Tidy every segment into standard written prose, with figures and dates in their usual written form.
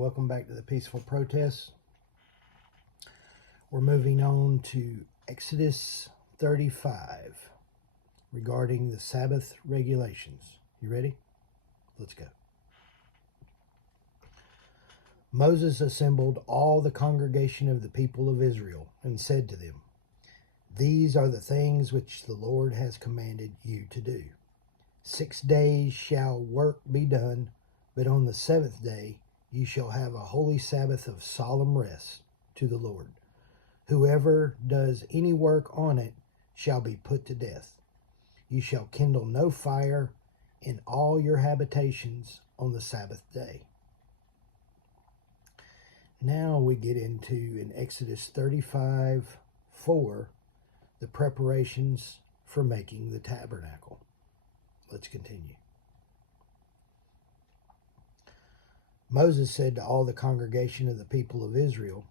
welcome back to the Peaceful Protest. We're moving on to Exodus 35 regarding the Sabbath regulations. You ready? Let's go. Moses assembled all the congregation of the people of Israel and said to them, "These are the things which the Lord has commanded you to do. 6 days shall work be done, but on the seventh day you shall have a holy Sabbath of solemn rest to the Lord. Whoever does any work on it shall be put to death. You shall kindle no fire in all your habitations on the Sabbath day." Now we get into, in Exodus 35:4, the preparations for making the tabernacle. Let's continue. Moses said to all the congregation of the people of Israel,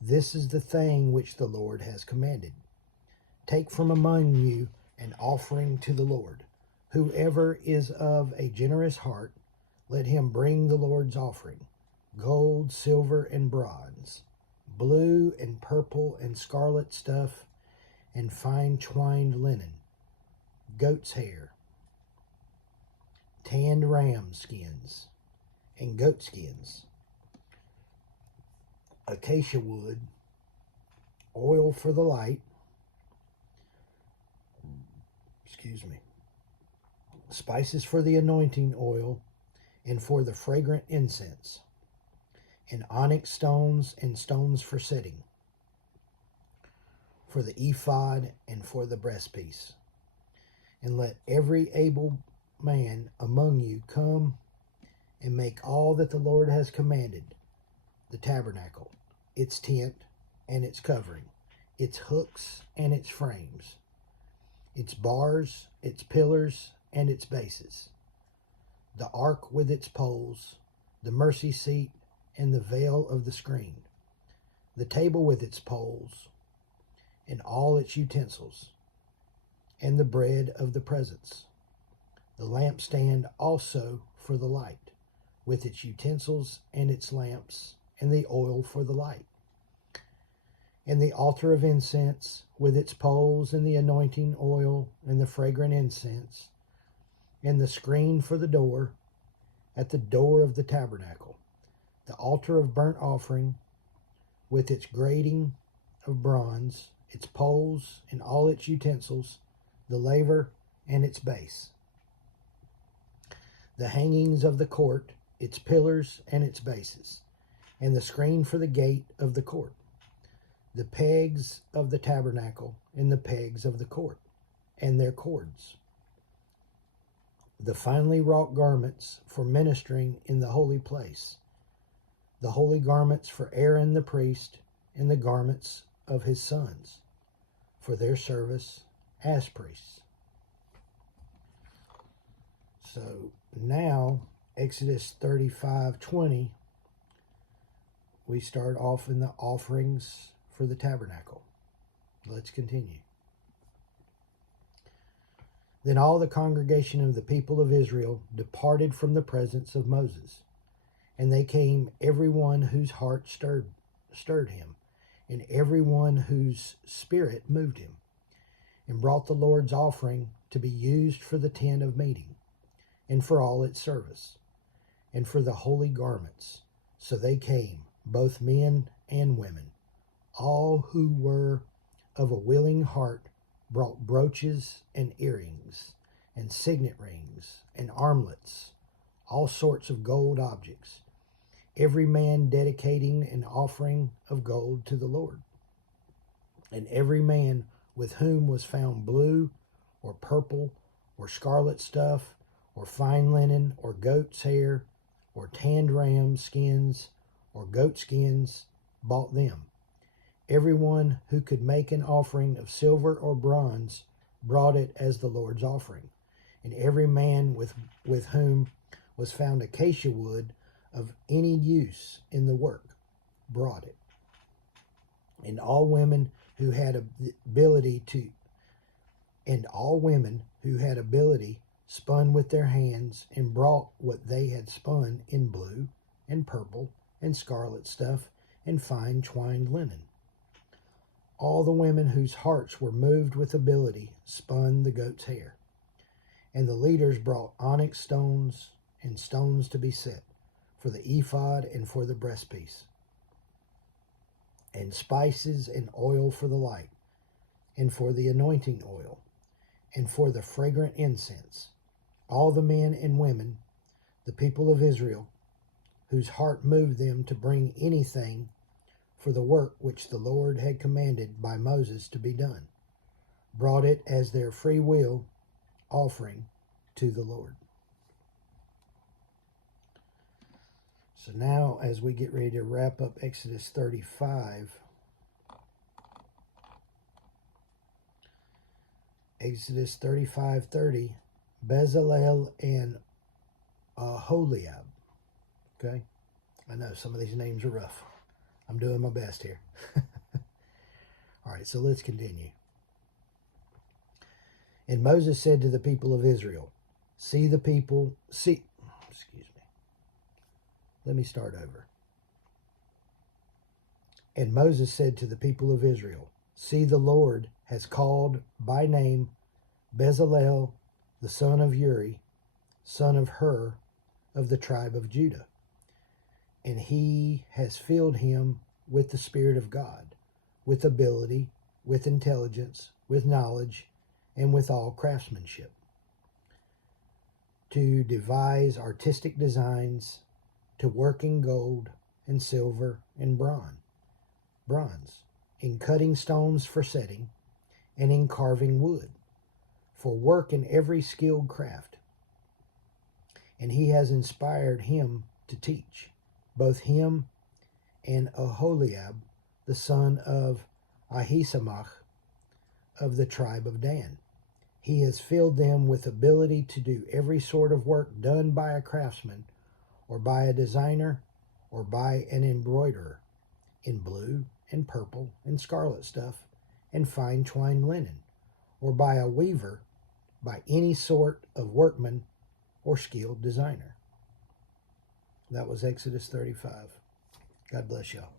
"This is the thing which the Lord has commanded. Take from among you an offering to the Lord. Whoever is of a generous heart, let him bring the Lord's offering: gold, silver, and bronze, blue and purple and scarlet stuff, and fine twined linen, goat's hair, tanned ram skins, and goat skins, acacia wood, oil for the light, spices for the anointing oil and for the fragrant incense, and onyx stones and stones for setting, for the ephod and for the breastpiece. And let every able man among you come and make all that the Lord has commanded: the tabernacle, its tent and its covering, its hooks and its frames, its bars, its pillars and its bases, the ark with its poles, the mercy seat and the veil of the screen, the table with its poles and all its utensils, and the bread of the presence, the lampstand also for the light, with its utensils and its lamps, and the oil for the light, and the altar of incense with its poles and the anointing oil and the fragrant incense, and the screen for the door at the door of the tabernacle, the altar of burnt offering with its grating of bronze, its poles and all its utensils, the laver and its base, the hangings of the court, its pillars and its bases, and the screen for the gate of the court, the pegs of the tabernacle and the pegs of the court, and their cords, the finely wrought garments for ministering in the holy place, the holy garments for Aaron the priest, and the garments of his sons for their service as priests. So now, Exodus 35:20, we start off in the offerings for the tabernacle. Let's continue. Then all the congregation of the people of Israel departed from the presence of Moses, and they came, every one whose heart stirred him, and every one whose spirit moved him, and brought the Lord's offering to be used for the tent of meeting, and for all its service, and for the holy garments. So they came, both men and women. All who were of a willing heart brought brooches and earrings, and signet rings, and armlets, all sorts of gold objects, every man dedicating an offering of gold to the Lord. And every man with whom was found blue, or purple, or scarlet stuff, or fine linen, or goat's hair, or tanned ram skins, or goat skins, bought them. Everyone who could make an offering of silver or bronze brought it as the Lord's offering. And every man with whom was found acacia wood of any use in the work brought it. And all women who had ability spun with their hands and brought what they had spun in blue and purple and scarlet stuff, and fine twined linen. All the women whose hearts were moved with ability spun the goat's hair. And the leaders brought onyx stones and stones to be set for the ephod and for the breastpiece, and spices and oil for the light, and for the anointing oil, and for the fragrant incense. All the men and women, the people of Israel, whose heart moved them to bring anything for the work which the Lord had commanded by Moses to be done, brought it as their free will offering to the Lord. So now, as we get ready to wrap up Exodus 35, Exodus 35:30, Bezalel and Aholiab. Okay? I know some of these names are rough. I'm doing my best here. All right, so let's continue. And Moses said to the people of Israel, Let me start over. And Moses said to the people of Israel, See, the Lord has called by name Bezalel, the son of Uri, son of Hur, of the tribe of Judah. And he has filled him with the Spirit of God, with ability, with intelligence, with knowledge, and with all craftsmanship, to devise artistic designs, to work in gold and silver and bronze, in cutting stones for setting, and in carving wood, for work in every skilled craft. And he has inspired him to teach, both him and Aholiab, the son of Ahisamach, of the tribe of Dan. He has filled them with ability to do every sort of work done by a craftsman, or by a designer, or by an embroiderer, in blue and purple and scarlet stuff, and fine twined linen, or by a weaver, by any sort of workman or skilled designer. That was Exodus 35. God bless y'all.